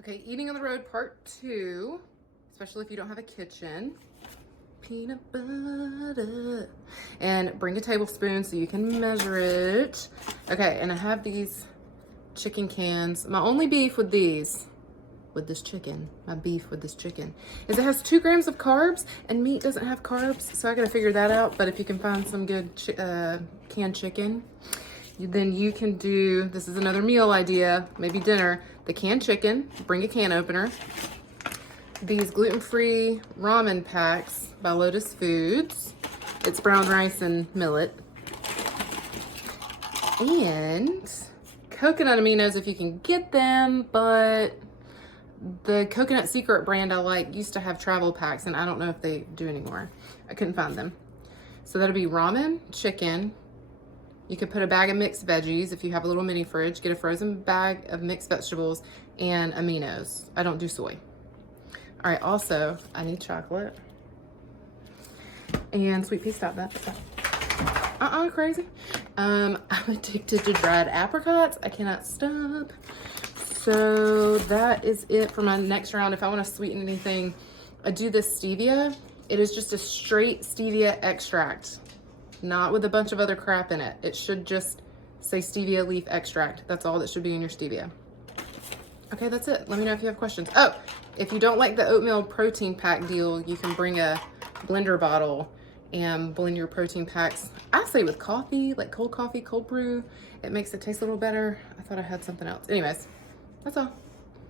Okay, eating on the road part 2, especially if you don't have a kitchen. Peanut butter. And bring a tablespoon so you can measure it. Okay, and I have these chicken cans. My only beef with these, with this chicken, is it has 2 grams of carbs, and meat doesn't have carbs, so I gotta figure that out. But if you can find some good canned chicken, then you can do, this is another meal idea, maybe dinner, the canned chicken, bring a can opener, these gluten-free ramen packs by Lotus Foods. It's brown rice and millet. And coconut aminos if you can get them, but the Coconut Secret brand I like used to have travel packs, and I don't know if they do anymore. I couldn't find them. So that'll be ramen, chicken. You could put a bag of mixed veggies if you have a little mini fridge. Get a frozen bag of mixed vegetables and aminos. I don't do soy. All right, also, I need chocolate. And sweet pea, stop that. Stop. Crazy. I'm addicted to dried apricots. I cannot stop. So that is it for my next round. If I want to sweeten anything, I do this stevia. It is just a straight stevia extract, not with a bunch of other crap in it. It should just say stevia leaf extract. That's all that should be in your stevia. Okay, that's it. Let me know if you have questions. Oh, if you don't like the oatmeal protein pack deal, you can bring a blender bottle and blend your protein packs. I say with coffee, like cold coffee, cold brew. It makes it taste a little better. I thought I had something else. Anyways, that's all.